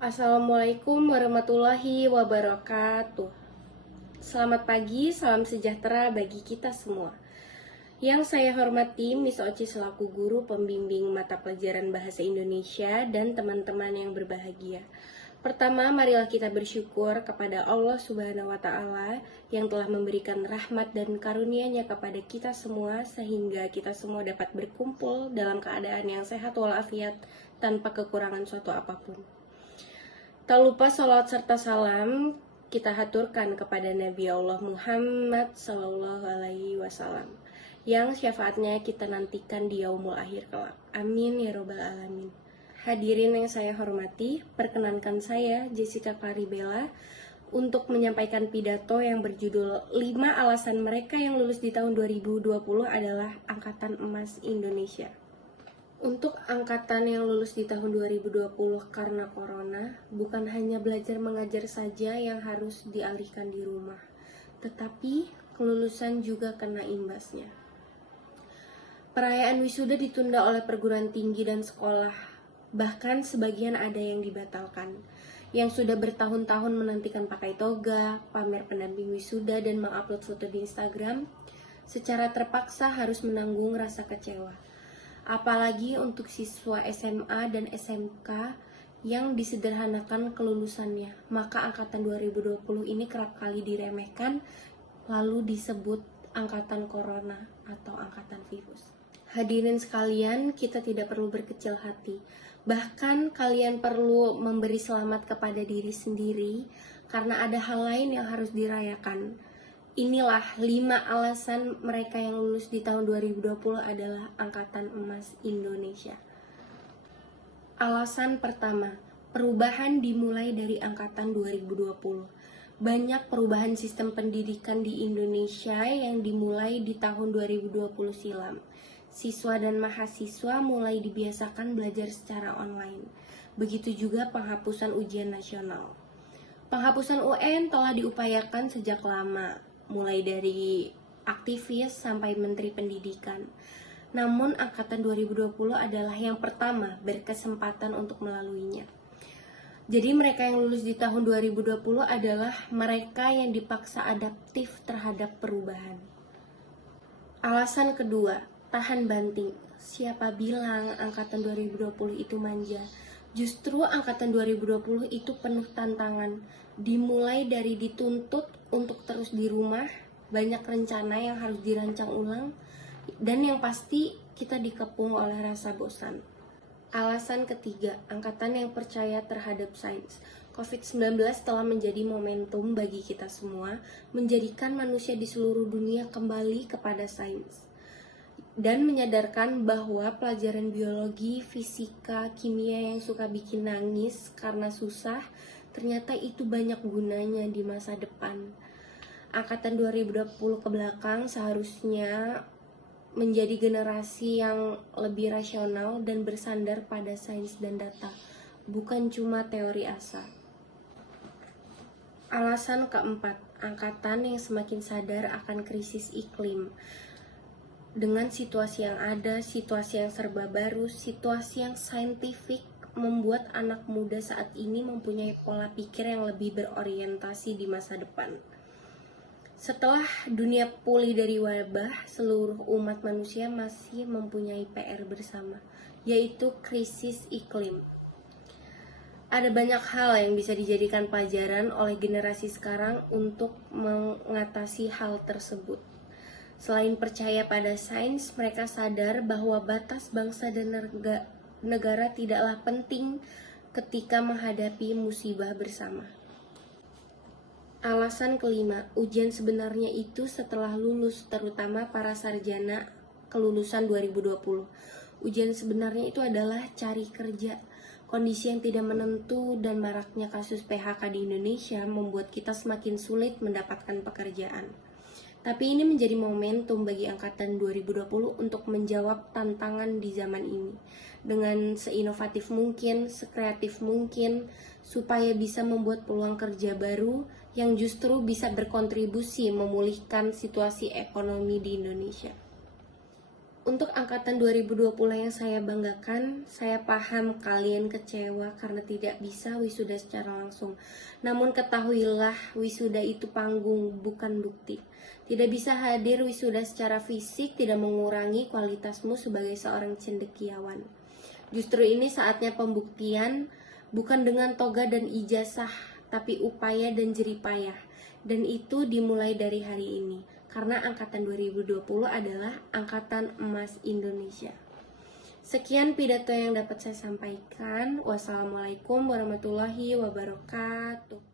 Assalamualaikum warahmatullahi wabarakatuh. Selamat pagi, salam sejahtera bagi kita semua. Yang saya hormati Miss Oci selaku guru pembimbing mata pelajaran Bahasa Indonesia dan teman-teman yang berbahagia. Pertama, marilah kita bersyukur kepada Allah Subhanahu wa Ta'ala yang telah memberikan rahmat dan karunia-Nya kepada kita semua, sehingga kita semua dapat berkumpul dalam keadaan yang sehat walafiat tanpa kekurangan suatu apapun. Tak lupa sholawat serta salam kita haturkan kepada Nabi Allah Muhammad Sallallahu Alaihi Wasallam yang syafaatnya kita nantikan di yaumul akhir kelak. Amin ya robbal alamin. Hadirin yang saya hormati, perkenankan saya Jessica Claribella untuk menyampaikan pidato yang berjudul 5 alasan mereka yang lulus di tahun 2020 adalah Angkatan Emas Indonesia. Untuk angkatan yang lulus di tahun 2020 karena corona, bukan hanya belajar mengajar saja yang harus dialihkan di rumah, tetapi kelulusan juga kena imbasnya. Perayaan wisuda ditunda oleh perguruan tinggi dan sekolah, bahkan sebagian ada yang dibatalkan. Yang sudah bertahun-tahun menantikan pakai toga, pamer pendamping wisuda, dan mengupload foto di Instagram, secara terpaksa harus menanggung rasa kecewa. Apalagi untuk siswa SMA dan SMK yang disederhanakan kelulusannya, maka angkatan 2020 ini kerap kali diremehkan, lalu disebut angkatan corona atau angkatan virus. Hadirin sekalian, kita tidak perlu berkecil hati. Bahkan kalian perlu memberi selamat kepada diri sendiri karena ada hal lain yang harus dirayakan. Inilah 5 alasan mereka yang lulus di tahun 2020 adalah Angkatan Emas Indonesia. Alasan pertama, perubahan dimulai dari angkatan 2020. Banyak perubahan sistem pendidikan di Indonesia yang dimulai di tahun 2020 silam. Siswa dan mahasiswa mulai dibiasakan belajar secara online. Begitu juga penghapusan ujian nasional. Penghapusan UN telah diupayakan sejak lama, mulai dari aktivis sampai menteri pendidikan. Namun angkatan 2020 adalah yang pertama berkesempatan untuk melaluinya. Jadi mereka yang lulus di tahun 2020 adalah mereka yang dipaksa adaptif terhadap perubahan. Alasan kedua, tahan banting. Siapa bilang angkatan 2020 itu manja? Justru angkatan 2020 itu penuh tantangan. Dimulai dari dituntut untuk terus di rumah, banyak rencana yang harus dirancang ulang, dan yang pasti kita dikepung oleh rasa bosan. Alasan ketiga, angkatan yang percaya terhadap sains. COVID-19 telah menjadi momentum bagi kita semua, menjadikan manusia di seluruh dunia kembali kepada sains. Dan menyadarkan bahwa pelajaran biologi, fisika, kimia yang suka bikin nangis karena susah, ternyata itu banyak gunanya di masa depan. Angkatan 2020 ke belakang seharusnya menjadi generasi yang lebih rasional dan bersandar pada sains dan data, bukan cuma teori asal. Alasan keempat, angkatan yang semakin sadar akan krisis iklim. Dengan situasi yang ada, situasi yang serba baru, situasi yang saintifik, membuat anak muda saat ini mempunyai pola pikir yang lebih berorientasi di masa depan. Setelah dunia pulih dari wabah, seluruh umat manusia masih mempunyai PR bersama, yaitu krisis iklim. Ada banyak hal yang bisa dijadikan pelajaran oleh generasi sekarang untuk mengatasi hal tersebut. Selain percaya pada sains, mereka sadar bahwa batas bangsa dan negara tidaklah penting ketika menghadapi musibah bersama. Alasan kelima, ujian sebenarnya itu setelah lulus, terutama para sarjana kelulusan 2020. Ujian sebenarnya itu adalah cari kerja. Kondisi yang tidak menentu dan maraknya kasus PHK di Indonesia membuat kita semakin sulit mendapatkan pekerjaan. Tapi ini menjadi momentum bagi angkatan 2020 untuk menjawab tantangan di zaman ini dengan seinovatif mungkin, sekreatif mungkin, supaya bisa membuat peluang kerja baru yang justru bisa berkontribusi memulihkan situasi ekonomi di Indonesia. Untuk angkatan 2020 yang saya banggakan, saya paham kalian kecewa karena tidak bisa wisuda secara langsung. Namun ketahuilah, wisuda itu panggung, bukan bukti. Tidak bisa hadir wisuda secara fisik tidak mengurangi kualitasmu sebagai seorang cendekiawan. Justru ini saatnya pembuktian, bukan dengan toga dan ijazah, tapi upaya dan jeripayah. Dan itu dimulai dari hari ini. Karena angkatan 2020 adalah angkatan emas Indonesia. Sekian pidato yang dapat saya sampaikan. Wassalamualaikum warahmatullahi wabarakatuh.